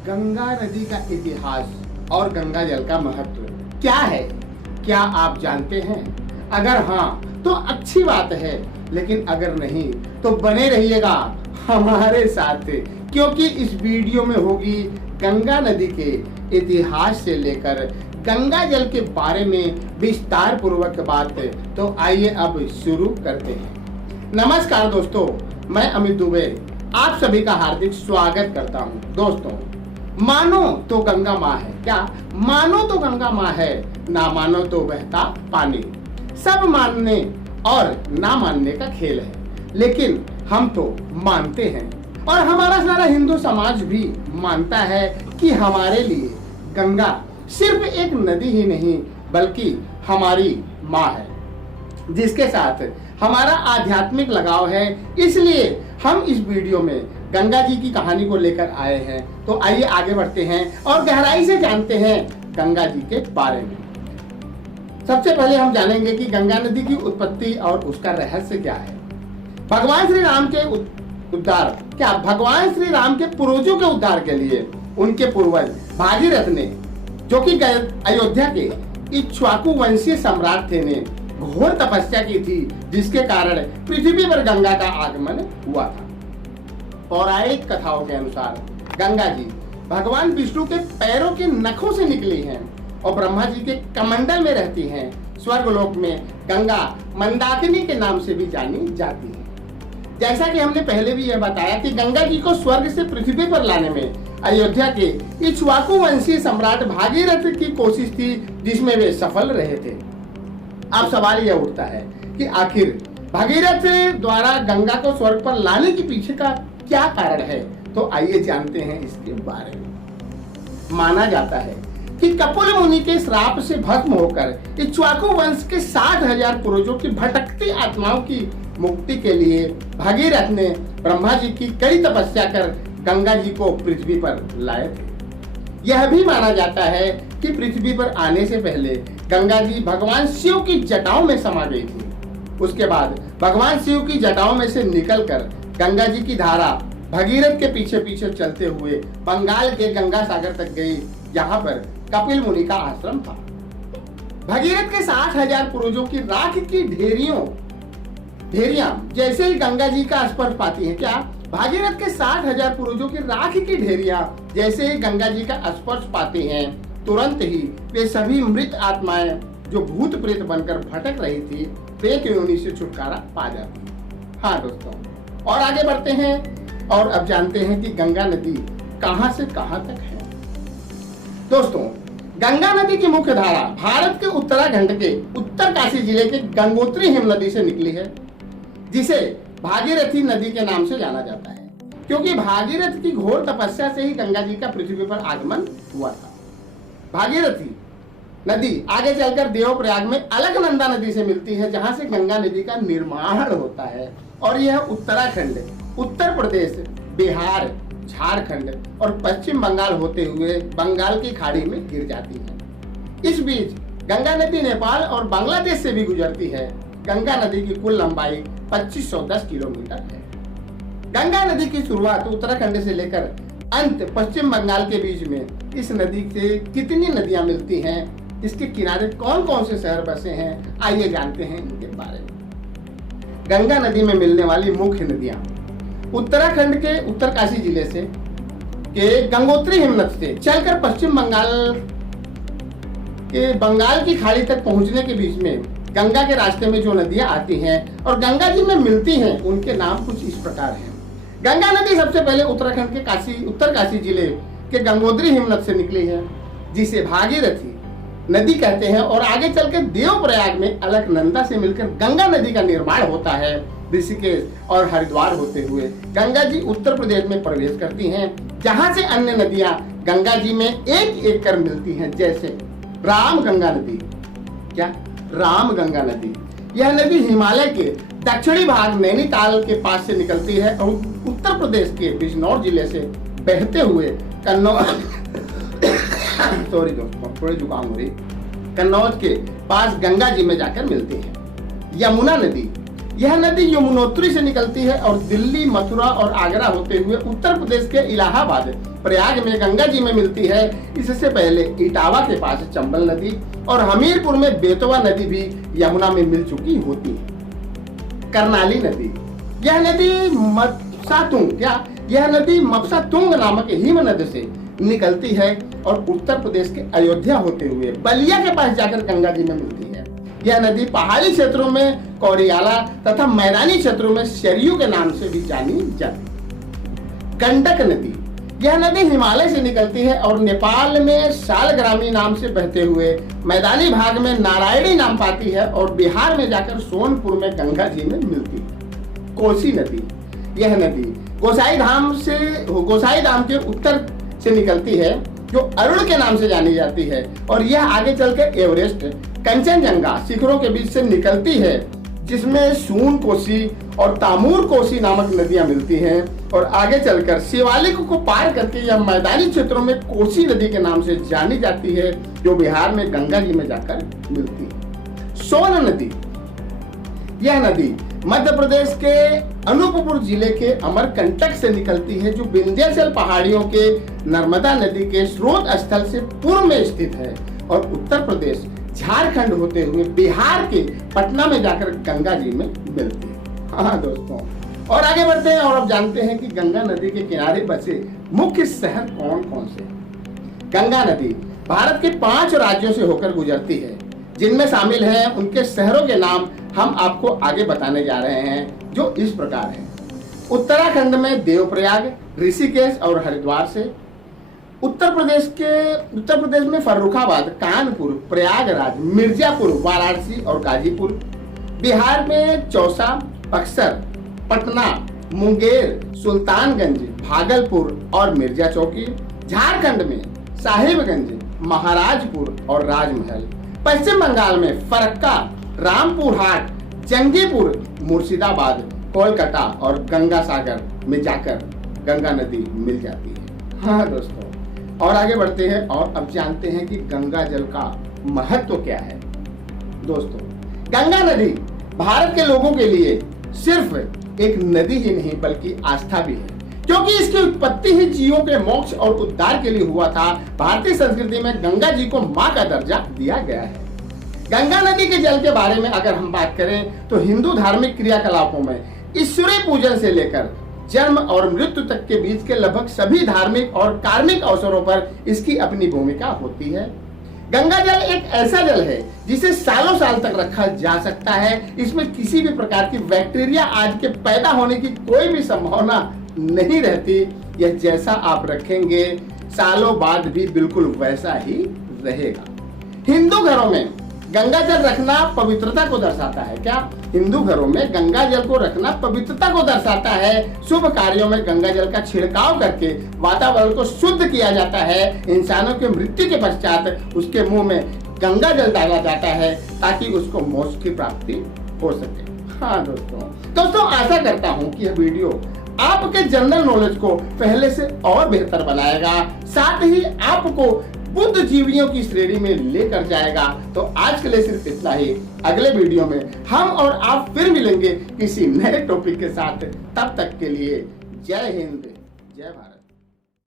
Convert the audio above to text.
गंगा नदी का इतिहास और गंगा जल का महत्व क्या है, क्या आप जानते हैं? अगर हाँ तो अच्छी बात है, लेकिन अगर नहीं तो बने रहिएगा हमारे साथ, क्योंकि इस वीडियो में होगी गंगा नदी के इतिहास से लेकर गंगा जल के बारे में विस्तार पूर्वक बात। तो आइए अब शुरू करते हैं। नमस्कार दोस्तों, मैं अमित दुबे आप सभी का हार्दिक स्वागत करता हूं। दोस्तों, मानो तो गंगा माँ है, क्या मानो तो गंगा माँ है, ना मानो तो बहता पानी। सब मानने और ना मानने का खेल है, लेकिन हम तो मानते हैं और हमारा सारा हिंदू समाज भी मानता है कि हमारे लिए गंगा सिर्फ एक नदी ही नहीं बल्कि हमारी माँ है, जिसके साथ हमारा आध्यात्मिक लगाव है। इसलिए हम इस वीडियो में गंगा जी की कहानी को लेकर आए हैं। तो आइए आगे बढ़ते हैं और गहराई से जानते हैं गंगा जी के बारे में। सबसे पहले हम जानेंगे कि गंगा नदी की उत्पत्ति और उसका रहस्य क्या है। भगवान श्री राम के उद्धार क्या भगवान श्री राम के पूर्वजों के उद्धार के लिए उनके पूर्वज भागीरथ ने, जो कि अयोध्या के इक्ष्वाकु वंशीय सम्राट थे, ने घोर तपस्या की थी, जिसके कारण पृथ्वी पर गंगा का आगमन हुआ था। पौराणिक कथाओं के अनुसार गंगा जी भगवान विष्णु के पैरों के नखों से निकली हैं और ब्रह्मा जी के कमंडल में रहती हैं। स्वर्गलोक में गंगा मंदाकिनी के नाम से भी जानी जाती है। जैसा कि हमने पहले भी यह बताया कि गंगा जी को स्वर्ग से पृथ्वी पर लाने में अयोध्या के इक्ष्वाकु वंशीय सम्राट भागीरथ की कोशिश थी, जिसमें वे सफल रहे थे। अब सवाल यह उठता है कि आखिर भागीरथ द्वारा गंगा को स्वर्ग पर लाने के पीछे का क्या कारण है। तो आइए जानते हैं इसके बारे में। माना जाता है कि कपिल मुनि के श्राप से भस्म होकर इक्ष्वाकु वंश के 60,000 पूर्वजों की भटकती आत्माओं की मुक्ति के लिए भागीरथ ने ब्रह्मा जी की कड़ी तपस्या कर गंगा जी को पृथ्वी पर लाए थे। यह भी माना जाता है कि पृथ्वी पर आने से पहले गंगा जी भगवान शिव की जटाओं में समा गई थी। उसके बाद भगवान शिव की जटाओं में से निकलकर गंगा जी की धारा भगीरथ के पीछे पीछे चलते हुए बंगाल के गंगा सागर तक गई, जहां पर कपिल मुनि का आश्रम था। भगीरथ के 60,000 पूर्वजों की राख की ढेरियां जैसे ही गंगा जी का स्पर्श पाती हैं, क्या भागीरथ के 60,000 पूर्वजों की राख की ढेरियां जैसे ही गंगा जी का स्पर्श पाते हैं, तुरंत ही वे सभी मृत आत्माएं जो भूत प्रेत बनकर भटक रही थी, प्रेत योनि से छुटकारा पा जाती। हाँ दोस्तों, और आगे बढ़ते हैं और अब जानते हैं कि गंगा नदी कहां से कहां तक है। दोस्तों, गंगा नदी की मुख्य धारा भारत के उत्तराखंड के उत्तरकाशी जिले के गंगोत्री हिमनदी से निकली है, जिसे भागीरथी नदी के नाम से जाना जाता है, क्योंकि भागीरथ की घोर तपस्या से ही गंगा जी का पृथ्वी पर आगमन हुआ था। भागीरथी नदी आगे चलकर देवप्रयाग में अलकनंदा नदी से मिलती है, जहां से गंगा नदी का निर्माण होता है और यह उत्तराखंड, उत्तर प्रदेश, बिहार, झारखंड और पश्चिम बंगाल होते हुए बंगाल की खाड़ी में गिर जाती है। इस बीच गंगा नदी नेपाल और बांग्लादेश से भी गुजरती है। गंगा नदी की कुल लंबाई 2510 किलोमीटर है। गंगा नदी की शुरुआत उत्तराखंड से लेकर अंत पश्चिम बंगाल के बीच में। इस नदी से कितनी नदियां मिलती हैं, इसके किनारे कौन कौन से शहर बसे हैं, आइए जानते हैं इनके बारे में। गंगा नदी में मिलने वाली मुख्य नदियां उत्तराखंड के उत्तरकाशी जिले से के गंगोत्री हिमनद से चलकर पश्चिम बंगाल के बंगाल की खाड़ी तक पहुंचने के बीच में गंगा के रास्ते में जो नदियां आती हैं और गंगा जी में मिलती हैं, उनके नाम कुछ इस प्रकार हैं। गंगा नदी सबसे पहले उत्तराखंड के उत्तरकाशी जिले के गंगोत्री हिमनद से निकली है, जिसे भागीरथी नदी कहते हैं, और आगे चलकर देवप्रयाग में अलकनंदा से मिलकर गंगा नदी का निर्माण होता है। ऋषिकेश और हरिद्वार होते हुए गंगा जी उत्तर प्रदेश में प्रवेश करती हैं, जहां से अन्य नदियां गंगा जी में एक एक कर मिलती हैं, जैसे राम गंगा नदी। क्या राम गंगा नदी? यह नदी हिमालय के दक्षिणी भाग नैनीताल के पास से निकलती है और उत्तर प्रदेश के बिजनौर जिले से बहते हुए सॉरी दोस्तों, थोड़ी जुकाम हो रही, कन्नौज के पास गंगा जी में जाकर मिलती है। यमुना नदी यह नदी यमुनोत्री से निकलती है और दिल्ली, मथुरा और आगरा होते हुए उत्तर प्रदेश के इलाहाबाद, प्रयाग में गंगा जी में मिलती है। इससे पहले इटावा के पास चंबल नदी और हमीरपुर में बेतवा नदी भी यमुना में मिल चुकी होती है। कर्नाली नदी, यह नदी मपसातुंग नामक हिमनद से निकलती है और उत्तर प्रदेश के अयोध्या होते हुए बलिया के पास जाकर गंगा जी में मिलती है। यह नदी पहाड़ी क्षेत्रों में कौड़ियाला तथा मैदानी क्षेत्रों में सरयू के नाम से भी जानी जाती है। गंडक नदी, यह नदी हिमालय से निकलती है और नेपाल में सालग्रामी नाम से बहते हुए मैदानी भाग में नारायणी नाम पाती है और बिहार में जाकर सोनपुर में गंगा जी में मिलती है। कोसी नदी, यह नदी गोसाई धाम के उत्तर से निकलती है जो अरुण के नाम से जानी जाती है और यह आगे चलकर एवरेस्ट, कंचनजंगा शिखरों के बीच से निकलती है, जिसमें सून कोसी और तामूर कोसी नामक नदियां मिलती हैं और आगे चलकर शिवालिक को पार करके यह मैदानी क्षेत्रों में कोसी नदी के नाम से जानी जाती है जो बिहार में गंगा जी में जाकर मिलती है। सोन नदी, यह नदी मध्य प्रदेश के अनूपपुर जिले के अमरकंटक से निकलती है जो विंध्याचल पहाड़ियों के नर्मदा नदी के स्रोत स्थल से पूर्व में स्थित है और उत्तर प्रदेश, झारखंड होते हुए बिहार के पटना में जाकर गंगा जी में मिलती है। हाँ दोस्तों, और आगे बढ़ते हैं और अब जानते हैं कि गंगा नदी के किनारे बसे मुख्य शहर कौन कौन से हैं। गंगा नदी भारत के 5 राज्यों से होकर गुजरती है, जिनमें शामिल हैं उनके शहरों के नाम हम आपको आगे बताने जा रहे हैं, जो इस प्रकार हैं। उत्तराखंड में देवप्रयाग, ऋषिकेश और हरिद्वार से। उत्तर प्रदेश में फर्रुखाबाद, कानपुर, प्रयागराज, मिर्जापुर, वाराणसी और गाजीपुर। बिहार में चौसा, बक्सर, पटना, मुंगेर, सुल्तानगंज, भागलपुर और मिर्जा चौकी। झारखंड में साहिबगंज, महाराजपुर और राजमहल। पश्चिम बंगाल में फरक्का, रामपुर हाट, जंगीपुर, मुर्शिदाबाद, कोलकाता और गंगा सागर में जाकर गंगा नदी मिल जाती है। हाँ दोस्तों, और आगे बढ़ते हैं और अब जानते हैं कि गंगा जल का महत्व क्या है। दोस्तों, गंगा नदी भारत के लोगों के लिए सिर्फ एक नदी ही नहीं बल्कि आस्था भी है, क्योंकि इसकी उत्पत्ति ही जीवों के मोक्ष और उद्धार के लिए हुआ था। भारतीय संस्कृति में गंगा जी को मां का दर्जा दिया गया है। गंगा नदी के जल के बारे में अगर हम बात करें तो हिंदू धार्मिक क्रियाकलापों में ईश्वरीय पूजन से लेकर जन्म और मृत्यु तक के बीच के लगभग सभी धार्मिक और कार्मिक अवसरों पर इसकी अपनी भूमिका होती है। गंगा जल एक ऐसा जल है जिसे सालों साल तक रखा जा सकता है। इसमें किसी भी प्रकार की बैक्टीरिया आदि के पैदा होने की कोई भी संभावना नहीं रहती। यह जैसा आप रखेंगे सालों बाद भी बिल्कुल वैसा ही रहेगा। हिंदू घरों में गंगा जल रखना पवित्रता को दर्शाता है। क्या हिंदू घरों में गंगा जल को रखना पवित्रता को दर्शाता है। शुभ कार्यों में गंगा जल का छिड़काव करके वातावरण को शुद्ध किया जाता है। इंसानों के मृत्यु के पश्चात उसके मुंह में गंगा जल डाला जाता है ताकि उसको मोक्ष की प्राप्ति हो सके। हाँ दोस्तों आशा करता हूँ कि यह वीडियो आपके जनरल नॉलेज को पहले से और बेहतर बनाएगा, साथ ही आपको बुद्ध जीवियों की श्रेणी में लेकर जाएगा। तो आज के लिए सिर्फ इतना ही। अगले वीडियो में हम और आप फिर मिलेंगे किसी नए टॉपिक के साथ। तब तक के लिए जय हिंद, जय भारत।